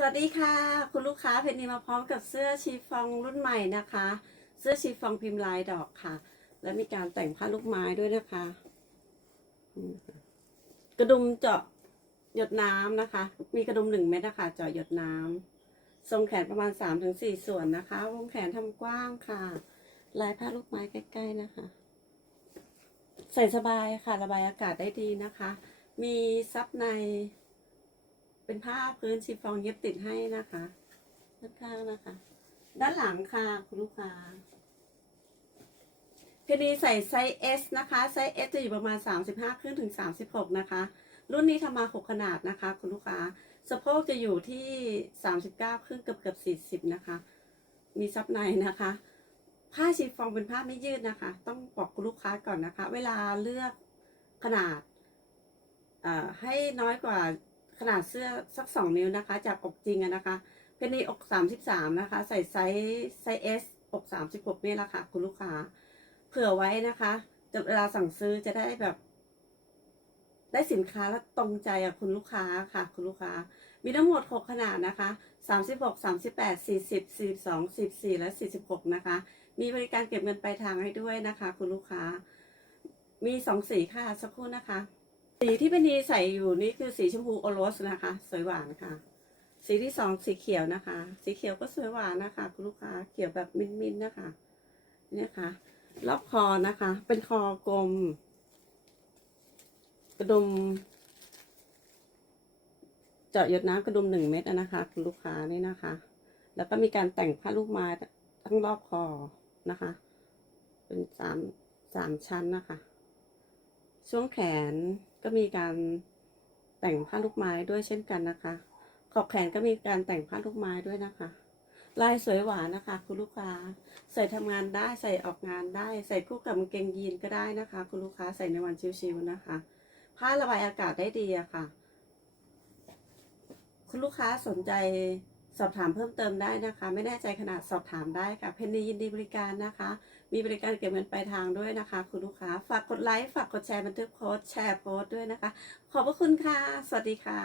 สวัสดีค่ะ คุณลูกค้าเพนนีมาพร้อมกับเสื้อชีฟองรุ่นใหม่นะคะ เสื้อชีฟองพิมพ์ลายดอกค่ะ และมีการแต่งผ้าลูกไม้ด้วยนะคะ กระดุมเจาะหยดน้ำนะคะ มีกระดุมหนึ่งเม็ดนะคะเจาะหยดน้ำทรงแขนประมาณสามถึงสี่ส่วนนะคะ วงแขนทำกว้างค่ะ ลายผ้าลูกไม้ใกล้ ๆนะคะ ใส่สบายค่ะ ระบายอากาศได้ดีนะคะ มีซับใน เป็นผ้าพื้นชิฟองเย็บติดให้นะคะด้านข้างนะคะ ด้านหลังค่ะคุณลูกค้าเพนีใส่ไซส์ S นะคะ ไซส์ S จะอยู่ประมาณ 35ขึ้นถึง 36 นะคะ รุ่นนี้ทำมา 6 ขนาดนะคะ คุณลูกค้า สะโพกจะอยู่ที่ 39ครึ่งเกือบเกือบ40 นะคะ มีซับในนะคะ ผ้าชีฟองเป็นผ้าไม่ยืดนะคะ ต้องบอกคุณลูกค้าก่อนนะคะ เวลาเลือกขนาดให้น้อยกว่า ขนาดเสื้อสักสองนิ้วนะคะ จากอกจริงอะนะคะเพนในอกสามสิบสามนะคะ ใส่ไซส์ไซส์เอสอกสามสิบหกนี่แหละค่ะ คุณลูกค้า เผื่อไว้นะคะจะเวลาสั่งซื้อจะได้แบบ ได้สินค้าแล้วตรงใจกับคุณลูกค้าค่ะ คุณลูกค้า มีทั้งหมดหกขนาดนะคะสามสิบหกสามสิบแปดสี่สิบสี่สองสิบสี่และสี่สิบหกนะคะ มีบริการเก็บเงินปลายทางให้ด้วยนะคะ คุณลูกค้า มีสองสีค่ะสักครู่นะคะ สีที่เป็นนีใส่อยู่นี่คือสีชมพูโอรสนะคะ สวยหวานค่ะ สีที่สองสีเขียวนะคะ สีเขียวก็สวยหวานนะคะ คุณลูกค้าเขียวแบบมิ้นๆนนะคะ เนี่ยค่ะรอบคอนะคะ เป็นคอกลม กระดุม เจาะหยดน้ำกระดุมหนึ่งเม็ดนะคะ คุณลูกค้านี่นะคะ แล้วก็มีการแต่งผ้าลูกไม้ทั้งรอบคอนะคะ เป็นสามสามชั้นนะคะ ช่วงแขน ก็มีการแต่งผ้าลูกไม้ด้วยเช่นกันนะคะ ขอบแขนก็มีการแต่งผ้าลูกไม้ด้วยนะคะ ลายสวยหวานนะคะ คุณลูกค้า ใส่ทำงานได้ใส่ออกงานได้ ใส่คู่กับกางเกงยีนก็ได้นะคะ คุณลูกค้าใส่ในวันชิวๆนะคะ ผ้าระบายอากาศได้ดีอะค่ะ คุณลูกค้าสนใจ สอบถามเพิ่มเติมได้นะคะ ไม่แน่ใจขนาดสอบถามได้ค่ะเพนนียินดีบริการนะคะ มีบริการเก็บเงินปลายทางด้วยนะคะ คุณลูกค้า ฝากกดไลค์ ฝากกดแชร์บันทึกโพสต์แชร์โพสต์ด้วยนะคะ ขอบพระคุณค่ะ สวัสดีค่ะ